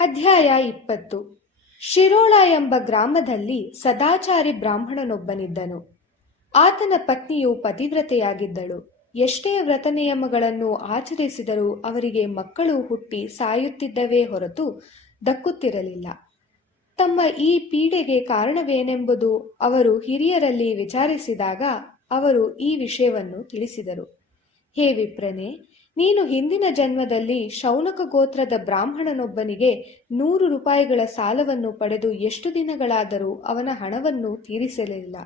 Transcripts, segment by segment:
ಅಧ್ಯಾಯ 20. ಶಿರೋಳ ಎಂಬ ಗ್ರಾಮದಲ್ಲಿ ಸದಾಚಾರಿ ಬ್ರಾಹ್ಮಣನೊಬ್ಬನಿದ್ದನು. ಆತನ ಪತ್ನಿಯು ಪತಿವ್ರತೆಯಾಗಿದ್ದಳು. ಎಷ್ಟೇ ವ್ರತ ನಿಯಮಗಳನ್ನು ಆಚರಿಸಿದರೂ ಅವರಿಗೆ ಮಕ್ಕಳು ಹುಟ್ಟಿ ಸಾಯುತ್ತಿದ್ದವೇ ಹೊರತು ದಕ್ಕುತ್ತಿರಲಿಲ್ಲ. ತಮ್ಮ ಈ ಪೀಡೆಗೆ ಕಾರಣವೇನೆಂಬುದು ಅವರು ಹಿರಿಯರಲ್ಲಿ ವಿಚಾರಿಸಿದಾಗ ಅವರು ಈ ವಿಷಯವನ್ನು ತಿಳಿಸಿದರು. ಹೇ ವಿಪ್ರನೇ, ನೀನು ಹಿಂದಿನ ಜನ್ಮದಲ್ಲಿ ಶೌನಕ ಗೋತ್ರದ ಬ್ರಾಹ್ಮಣನೊಬ್ಬನಿಗೆ 100 ರೂಪಾಯಿಗಳ ಸಾಲವನ್ನು ಪಡೆದು ಎಷ್ಟು ದಿನಗಳಾದರೂ ಅವನ ಹಣವನ್ನು ತೀರಿಸಲಿಲ್ಲ.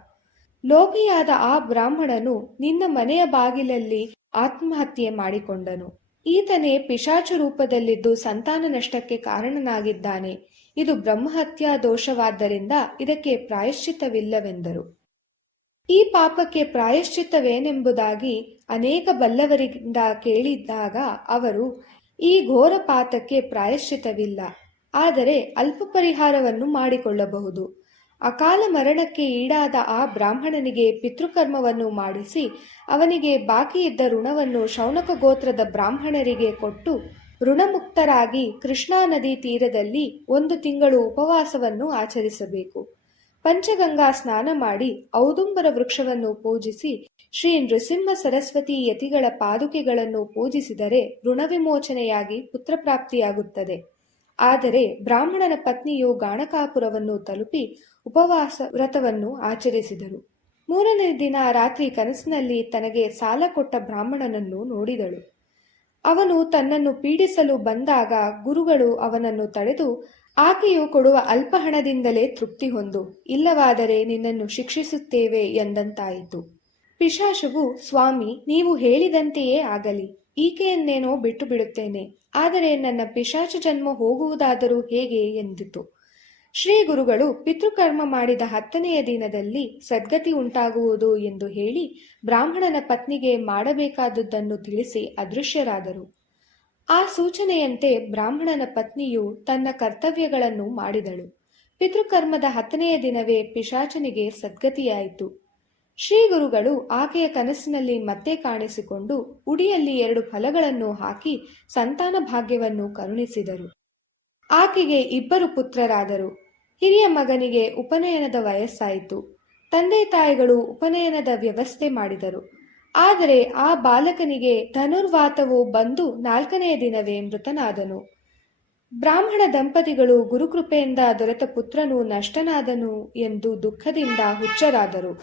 ಲೋಭಿಯಾದ ಆ ಬ್ರಾಹ್ಮಣನು ನಿನ್ನ ಮನೆಯ ಬಾಗಿಲಲ್ಲಿ ಆತ್ಮಹತ್ಯೆ ಮಾಡಿಕೊಂಡನು. ಈತನೇ ಪಿಶಾಚ ರೂಪದಲ್ಲಿದ್ದು ಸಂತಾನ ನಷ್ಟಕ್ಕೆ ಕಾರಣನಾಗಿದ್ದಾನೆ. ಇದು ಬ್ರಹ್ಮಹತ್ಯಾ ದೋಷವಾದ್ದರಿಂದ ಇದಕ್ಕೆ ಪ್ರಾಯಶ್ಚಿತ್ತವಿಲ್ಲವೆಂದರು. ಈ ಪಾಪಕ್ಕೆ ಪ್ರಾಯಶ್ಚಿತ್ತವೇನೆಂಬುದಾಗಿ ಅನೇಕ ಬಲ್ಲವರಿಂದ ಕೇಳಿದಾಗ ಅವರು, ಈ ಘೋರ ಪಾತಕ್ಕೆ ಪ್ರಾಯಶ್ಚಿತ್ತವಿಲ್ಲ, ಆದರೆ ಅಲ್ಪ ಪರಿಹಾರವನ್ನು ಮಾಡಿಕೊಳ್ಳಬಹುದು. ಅಕಾಲ ಮರಣಕ್ಕೆ ಈಡಾದ ಆ ಬ್ರಾಹ್ಮಣನಿಗೆ ಪಿತೃಕರ್ಮವನ್ನು ಮಾಡಿಸಿ ಅವನಿಗೆ ಬಾಕಿ ಇದ್ದ ಋಣವನ್ನು ಶೌನಕ ಗೋತ್ರದ ಬ್ರಾಹ್ಮಣರಿಗೆ ಕೊಟ್ಟು ಋಣಮುಕ್ತರಾಗಿ ಕೃಷ್ಣಾ ನದಿ ತೀರದಲ್ಲಿ 1 ತಿಂಗಳು ಉಪವಾಸವನ್ನು ಆಚರಿಸಬೇಕು. ಪಂಚಗಂಗಾ ಸ್ನಾನ ಮಾಡಿ ಔದುಂಬರ ವೃಕ್ಷವನ್ನು ಪೂಜಿಸಿ ಶ್ರೀ ನೃಸಿಂಹ ಸರಸ್ವತಿ ಯತಿಗಳ ಪಾದುಕೆಗಳನ್ನು ಪೂಜಿಸಿದರೆ ಋಣವಿಮೋಚನೆಯಾಗಿ ಪುತ್ರಪ್ರಾಪ್ತಿಯಾಗುತ್ತದೆ. ಆದರೆ ಬ್ರಾಹ್ಮಣನ ಪತ್ನಿಯು ಗಾಣಕಾಪುರವನ್ನು ತಲುಪಿ ಉಪವಾಸ ವ್ರತವನ್ನು ಆಚರಿಸಿದರು. 3ನೇ ದಿನ ರಾತ್ರಿ ಕನಸಿನಲ್ಲಿ ತನಗೆ ಸಾಲ ಕೊಟ್ಟ ಬ್ರಾಹ್ಮಣನನ್ನು ನೋಡಿದಳು. ಅವನು ತನ್ನನ್ನು ಪೀಡಿಸಲು ಬಂದಾಗ ಗುರುಗಳು ಅವನನ್ನು ತಡೆದು, ಆಕೆಯು ಕೊಡುವ ಅಲ್ಪ ಹಣದಿಂದಲೇ ತೃಪ್ತಿ ಹೊಂದು, ಇಲ್ಲವಾದರೆ ನಿನ್ನನ್ನು ಶಿಕ್ಷಿಸುತ್ತೇವೆ ಎಂದಂತಾಯಿತು. ಪಿಶಾಚವು, ಸ್ವಾಮಿ, ನೀವು ಹೇಳಿದಂತೆಯೇ ಆಗಲಿ, ಈಕೆಯನ್ನೇನೋ ಬಿಟ್ಟು ಬಿಡುತ್ತೇನೆ, ಆದರೆ ನನ್ನ ಪಿಶಾಚ ಜನ್ಮ ಹೋಗುವುದಾದರೂ ಹೇಗೆ ಎಂದಿತು. ಶ್ರೀ ಗುರುಗಳು ಪಿತೃಕರ್ಮ ಮಾಡಿದ 10ನೆಯ ದಿನದಲ್ಲಿ ಸದ್ಗತಿ ಉಂಟಾಗುವುದು ಎಂದು ಹೇಳಿ ಬ್ರಾಹ್ಮಣನ ಪತ್ನಿಗೆ ಮಾಡಬೇಕಾದುದನ್ನು ತಿಳಿಸಿ ಅದೃಶ್ಯರಾದರು. ಆ ಸೂಚನೆಯಂತೆ ಬ್ರಾಹ್ಮಣನ ಪತ್ನಿಯು ತನ್ನ ಕರ್ತವ್ಯಗಳನ್ನು ಮಾಡಿದಳು. ಪಿತೃಕರ್ಮದ 10ನೆಯ ದಿನವೇ ಪಿಶಾಚನಿಗೆ ಸದ್ಗತಿಯಾಯಿತು. ಶ್ರೀ ಗುರುಗಳು ಆಕೆಯ ಕನಸಿನಲ್ಲಿ ಮತ್ತೆ ಕಾಣಿಸಿಕೊಂಡು ಉಡಿಯಲ್ಲಿ 2 ಫಲಗಳನ್ನು ಹಾಕಿ ಸಂತಾನ ಭಾಗ್ಯವನ್ನು ಕರುಣಿಸಿದರು. ಆಕೆಗೆ 2 ಪುತ್ರರಾದರು. ಹಿರಿಯ ಮಗನಿಗೆ ಉಪನಯನದ ವಯಸ್ಸಾಯಿತು. ತಂದೆ ತಾಯಿಗಳು ಉಪನಯನದ ವ್ಯವಸ್ಥೆ ಮಾಡಿದರು. ಆದರೆ ಆ ಬಾಲಕನಿಗೆ ಧನುರ್ವಾತವು ಬಂದು 4ನೆಯ ದಿನವೇ ಮೃತನಾದನು. ಬ್ರಾಹ್ಮಣ ದಂಪತಿಗಳು ಗುರುಕೃಪೆಯಿಂದ ದೊರೆತ ಪುತ್ರನು ನಷ್ಟನಾದನು ಎಂದು ದುಃಖದಿಂದ ಹುಚ್ಚರಾದರು.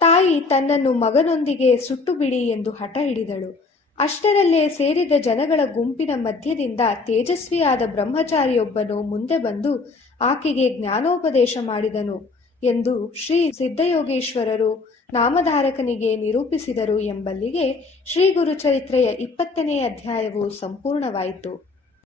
ತಾಯಿ ತನ್ನನ್ನು ಮಗನೊಂದಿಗೆ ಸುಟ್ಟು ಬಿಡಿ ಎಂದು ಹಠ ಹಿಡಿದಳು. ಅಷ್ಟರಲ್ಲೇ ಸೇರಿದ ಜನಗಳ ಗುಂಪಿನ ಮಧ್ಯದಿಂದ ತೇಜಸ್ವಿಯಾದ ಬ್ರಹ್ಮಚಾರಿಯೊಬ್ಬನು ಮುಂದೆ ಬಂದು ಆಕೆಗೆ ಜ್ಞಾನೋಪದೇಶ ಮಾಡಿದನು ಎಂದು ಶ್ರೀ ಸಿದ್ಧಯೋಗೇಶ್ವರರು ನಾಮಧಾರಕನಿಗೆ ನಿರೂಪಿಸಿದರು ಎಂಬಲ್ಲಿಗೆ ಶ್ರೀ ಗುರುಚರಿತ್ರೆಯ 20ನೇ ಅಧ್ಯಾಯವು ಸಂಪೂರ್ಣವಾಯಿತು.